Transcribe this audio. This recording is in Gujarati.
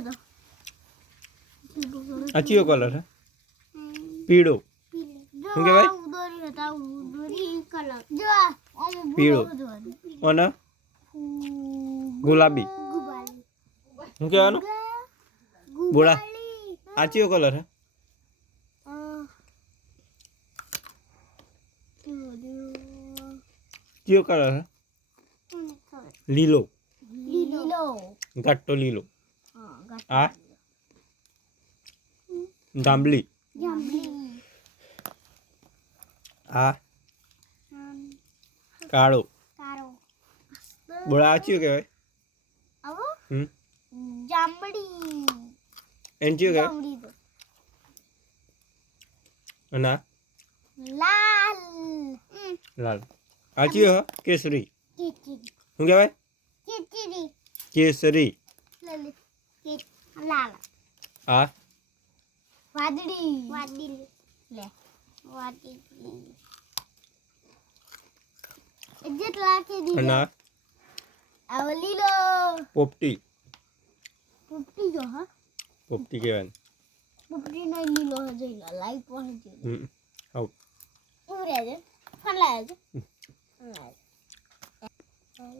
દો આચીયો કલર હે પીળો શું કહેવાય ઉદોરી હતા ઉદોરી કલર જો પીળો અને ગુલાબી શું કહેવાનું બોળા આચીયો કલર હે કયો કલર હે લીલો લીલો ઘટ્ટો લીલો આ જાંબલી જાંબલી આ કાળો કારો બોળા આચીયો કહેવાય આવો જાંબલી એન્ચીયો કહેવાય જાંબલી તો અને આ લાલ લાલ આચીયો કેસરી કેચરી શું કહેવાય કેચરી કેસરી લાલ આ વાદળી વાદળી લે વાદળી જેટલા કે અને દીધા આ આવો લીલો પોપટી પોપટી જો હા પોપટી કહેવાય પોપટી નો લીલો હજે લાઈટ પહોંચી આવ ઉરે છે ફલાય છે